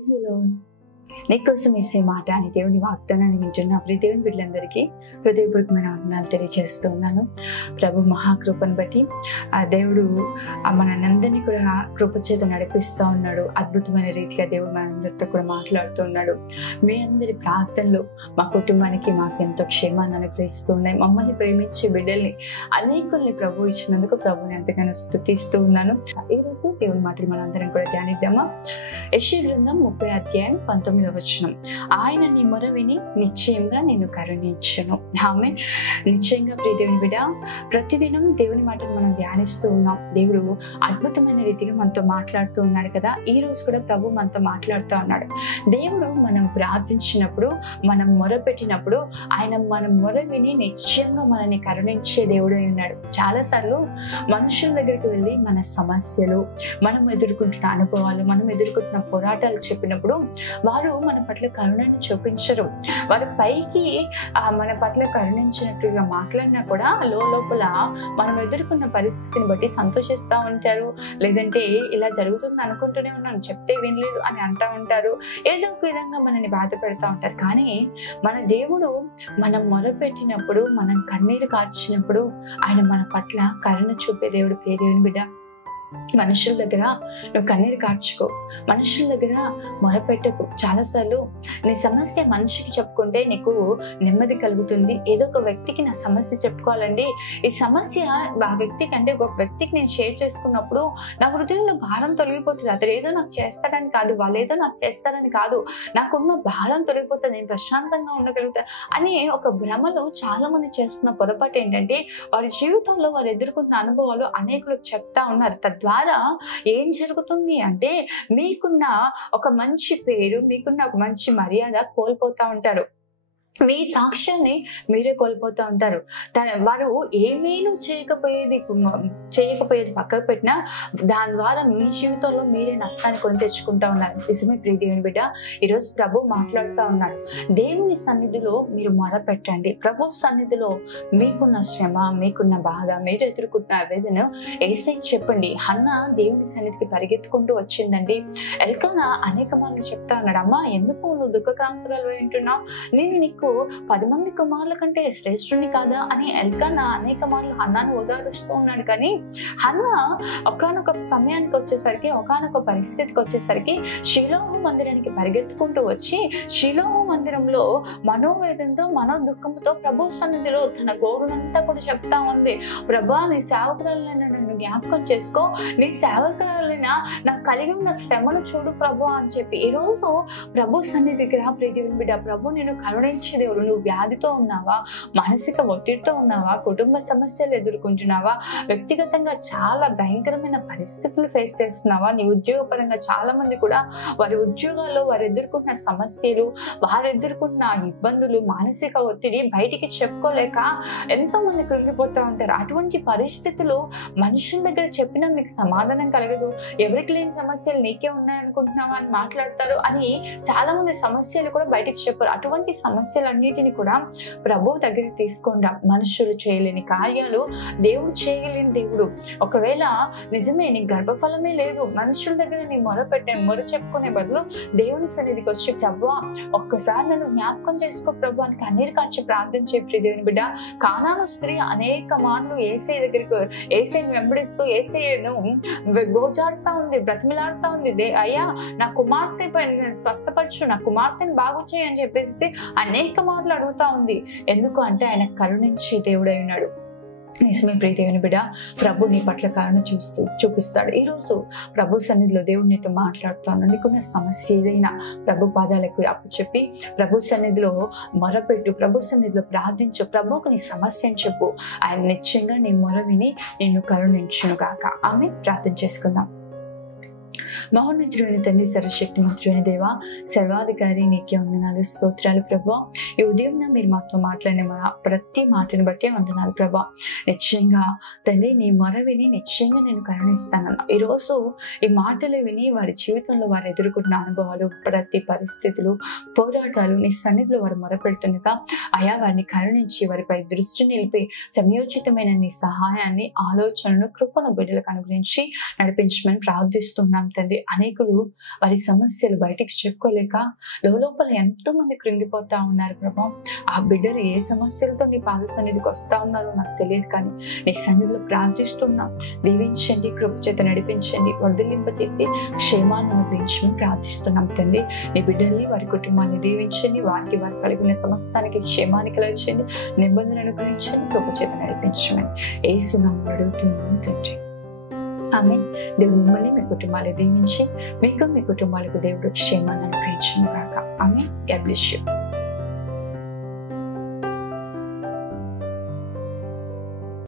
Praise the lord. నీకోసం ఇచ్చే మాట అని దేవుని వాగ్దానాన్ని వింటున్న ప్రతి దేవుని బిడ్డలందరికీ హృదయపూర్వకమైన వందనాలు తెలియజేస్తూ ఉన్నాను. ప్రభు మహాకృపను బట్టి ఆ దేవుడు మనందరినీ కూడా కృప చేత నడిపిస్తూ ఉన్నాడు. అద్భుతమైన రీతిగా దేవుడు మనందరితో కూడా మాట్లాడుతూ ఉన్నాడు. మీ అందరి ప్రార్థనలు మా కుటుంబానికి మాకు ఎంతో క్షేమాన్ని అనుగ్రహిస్తూ ఉన్నాయి. మమ్మల్ని ప్రేమించే బిడ్డల్ని అనేకుల్ని ప్రభు ఇచ్చినందుకు ప్రభుని ఎంతగానో స్తుతిస్తూ ఉన్నాను. ఈరోజు దేవుని మాటలు మనందరం కూడా ధ్యానిద్దామా. యెషయా గ్రంథం 30:19 వచనం, ఆయన నీ మొర విని నిశ్చయంగా నేను కరుణించును. ఆమె నిశ్చయంగా ప్రియ దేవుని బిడ్డ, ప్రతిదినం దేవుని మాటను మనం ధ్యానిస్తూ ఉన్నాం. దేవుడు అద్భుతమైన రీతిగా మనతో మాట్లాడుతూ ఉన్నాడు కదా. ఈ రోజు కూడా ప్రభు మనతో మాట్లాడుతూ ఉన్నాడు. దేవుడు మనం ప్రార్థించినప్పుడు, మనం మొర పెట్టినప్పుడు ఆయన మన మొర విని నిశ్చయంగా మనల్ని కరుణించే దేవుడు అయి ఉన్నాడు. చాలాసార్లు మనుషుల దగ్గరికి వెళ్ళి మన సమస్యలు, మనం ఎదుర్కొంటున్న అనుభవాలు, మనం ఎదుర్కొంటున్న పోరాటాలు చెప్పినప్పుడు వారు మన పట్ల కరుణను చూపించరు. వారు పైకి మన పట్ల కరుణించినట్టుగా మాట్లాడినా కూడా లోపల మనం ఎదుర్కొన్న పరిస్థితిని బట్టి సంతోషిస్తూ ఉంటారు. లేదంటే ఇలా జరుగుతుంది అనుకుంటూనే ఉన్నాను, చెప్తే వినలేదు అని అంటూ ఉంటారు. ఏదో ఒక విధంగా మనల్ని బాధ పెడతా ఉంటారు. కానీ మన దేవుడు మనం మొరపెట్టినప్పుడు, మనం కన్నీరు కార్చినప్పుడు ఆయన మన పట్ల కరుణ చూపే దేవుడు. ప్రియ దేవుని బిడ్డ, మనుషుల దగ్గర నువ్వు కన్నీరు కార్చుకో, మనుషుల దగ్గర మొరపెట్టకు. చాలాసార్లు నీ సమస్య మనిషికి చెప్పుకుంటే నీకు నెమ్మది కలుగుతుంది. ఏదో ఒక వ్యక్తికి నా సమస్య చెప్పుకోవాలండి, ఈ సమస్య ఆ వ్యక్తికి అంటే ఒక వ్యక్తికి నేను షేర్ చేసుకున్నప్పుడు నా హృదయంలో భారం తొలగిపోతుంది. అతడు ఏదో నాకు చేస్తాడని కాదు, వాళ్ళు ఏదో నాకు చేస్తారని కాదు, నాకున్న భారం తొలగిపోతుంది, నేను ప్రశాంతంగా ఉండగలుగుతా అని ఒక భ్రమలో చాలా మంది చేస్తున్న పొరపాటు ఏంటంటే వారి జీవితంలో వారు ఎదుర్కొన్న అనుభవాలు అనేకులకు చెప్తా ఉన్నారు. ద్వారా ఏం జరుగుతుంది అంటే మీకున్న ఒక మంచి పేరు, మీకున్న ఒక మంచి మర్యాద కోల్పోతా ఉంటారు. మీ సాక్ష్యాన్ని మీరే కోల్పోతూ ఉంటారు. వారు ఏమేను చేయకపోయేది పక్కకు పెట్టినా దాని ద్వారా మీ జీవితంలో మీరే నష్టాన్ని కొని తెచ్చుకుంటా ఉన్నారు. నిజమే ప్రియ దేవుని బిడ్డ, ఈరోజు ప్రభు మాట్లాడుతూ ఉన్నాడు. దేవుని సన్నిధిలో మీరు మొర పెట్టండి. ప్రభు సన్నిధిలో మీకున్న శ్రమ, మీకున్న బాధ, మీరు ఎదుర్కొంటున్న వేదన యేసయ్యకి చెప్పండి. హన్నా దేవుని సన్నిధికి పరిగెత్తుకుంటూ వచ్చిందండి. ఎల్కానా అనేక మార్లు చెప్తా ఉన్నాడు, అమ్మా ఎందుకు నువ్వు దుఃఖక్రాంతురాలు ఉంటున్నావు, నేను నీకు 10 మంది కుమారుల కంటే శ్రేష్ఠుని కాదా అని ఎల్కానా అనేక మార్లు హన్నాను ఓదారుస్తూ ఉన్నాడు. కానీ హన్నా ఒకానొక సమయానికి వచ్చేసరికి, ఒకానొక పరిస్థితికి వచ్చేసరికి షిలోహు మందిరానికి పరిగెత్తుకుంటూ వచ్చి షిలోహు మందిరంలో మనోవేదంతో, మనో దుఃఖంతో ప్రభు సన్నిధిలో తన గోరునంతా కూడా చెప్తా ఉంది. ప్రభా, నీ సేవకురాలైన నన్ను జ్ఞాపకం చేసుకో, నీ సేవకురాలైన నాకు కలిగి ఉన్న శ్రమను చూడు ప్రభు అని చెప్పి ఈరోజు ప్రభు సన్నిధికి రా. ప్రియ దేవుని బిడ్డ, ప్రభు నేను కరుణించే దేవుడు. నువ్వు వ్యాధితో ఉన్నావా, మానసిక ఒత్తిడితో ఉన్నావా, కుటుంబ సమస్యలు ఎదుర్కొంటున్నావా, వ్యక్తిగతంగా చాలా భయంకరమైన పరిస్థితులు ఫేస్ చేస్తున్నావా, నీ ఉద్యోగపరంగా చాలా మంది కూడా వారి ఉద్యోగాల్లో వారు ఎదుర్కొన్న సమస్యలు, వారు ఎదుర్కొన్న ఇబ్బందులు, మానసిక ఒత్తిడి బయటికి చెప్పుకోలేక ఎంతో మంది కృంగిపోతూ ఉంటారు. అటువంటి పరిస్థితులు మనుషుల దగ్గర చెప్పినా మీకు సమాధానం కలగదు. ఎవరికి లేని సమస్యలు నీకే ఉన్నాయనుకుంటున్నావా అని మాట్లాడతారు అని చాలా మంది సమస్యలు కూడా బయటికి చెప్పారు. అటువంటి సమస్యలన్నిటిని కూడా ప్రభు దగ్గరికి తీసుకుందాం. మనుషులు చేయలేని కార్యాలు దేవుడు చేయలేని దేవుడు. ఒకవేళ నిజమే నీ గర్భఫలమే లేదు, మనుషుల దగ్గర నీ మొర చెప్పుకునే బదులు దేవుని సన్నిధికి వచ్చి ప్రభువా ఒక్కసారి నన్ను జ్ఞాపకం చేసుకో ప్రభు అని కన్నీరు కార్చి ప్రార్థన చేయ. ప్రియ దేవుని బిడ్డ, కానాను స్త్రీ అనేక మార్లు యేసయ్య దగ్గరికి, యేసయ్యను వెంబడిస్తూ యేసయ్యను గోజాడుతా ఉంది, బ్రతిమిలాడుతా ఉంది. అయ్యా నా కుమార్తె స్వస్థపరచు, నా కుమార్తెను బాగు చేయి అని చెప్పేసి అనేక మార్లు అడుగుతా ఉంది. ఎందుకు అంటే ఆయన కరుణించే దేవుడై ఉన్నాడు. నిజమే ప్రియ దేవుని బిడ్డ, ప్రభు నీ పట్ల కరుణ చూపిస్తాడు. ఈరోజు ప్రభు సన్నిధిలో దేవుడు నీతో మాట్లాడుతాను. నీకున్న సమస్య ఏదైనా ప్రభు పాదాలకు అప్పచెప్పి ప్రభు సన్నిధిలో మొరపెట్టు, ప్రభు సన్నిధిలో ప్రార్థించు, ప్రభువుకు నీ సమస్యను చెప్పు. ఆయన నిశ్చయంగా నీ మొర విని నిన్ను కరుణించును గాక. ఆమె ప్రార్థన చేసుకుందాం. మహోన్నతుడైన తండ్రి, సర్వశక్తిమంతుడైన దేవ, సర్వాధికారి నీకే వందనాలు, స్తోత్రాలు ప్రభా. ఈ ఉదయం మీరు మాతో మాట్లాడిన ప్రతి మాటను బట్టి వందనాలు ప్రభా. నిశ్చయంగా తండ్రి నీ మొర విని నిశ్చయంగా నేను కరుణిస్తానన్నా. ఈరోజు ఈ మాటలు విని వారి జీవితంలో వారు ఎదుర్కొంటున్న అనుభవాలు, ప్రతి పరిస్థితులు, పోరాటాలు నీ సన్నిధిలో వారు మొరపెడుతుండగా అయా వారిని కరుణించి వారిపై దృష్టి నిలిపి సమయోచితమైన నీ సహాయాన్ని, ఆలోచనను, కృపను బిడ్డలకు అనుగ్రహించి నడిపించమని ప్రార్థిస్తున్నాం తండ్రి. అనేకులు వారి సమస్యలు బయటికి చెప్పుకోలేక లోపల ఎంతో మంది కృంగిపోతా ఉన్నారు ప్రభా. ఆ బిడ్డలు ఏ సమస్యలతో నీ పాద సన్నిధికి వస్తా ఉన్నారో నాకు తెలియదు, కానీ నీ సన్నిధిలో ప్రార్థిస్తున్నా. దీవించండి, కృప చేత నడిపించండి, వర్ధిల్లింపచేసి క్షేమాన్ని అనుగ్రహించమని ప్రార్థిస్తున్నాం తండ్రి. నీ బిడ్డల్ని, వారి కుటుంబాన్ని దీవించండి, వారికి వారు కలిగి ఉన్న సమస్తానికి క్షేమాన్ని కలగచేయండి, నిబంధన అనుగ్రహించండి, కృప చేత నడిపించమని యేసు నామములో అడుగుతున్నాను తండ్రి. ఆమేన్. దేవుడు మిమ్మల్ని, మీ కుటుంబాలు దీవించి మీకు, మీ కుటుంబాలకు దేవుడు క్షేమాన్ని అనుగ్రహించును గాక. ఆమేన్. God bless you.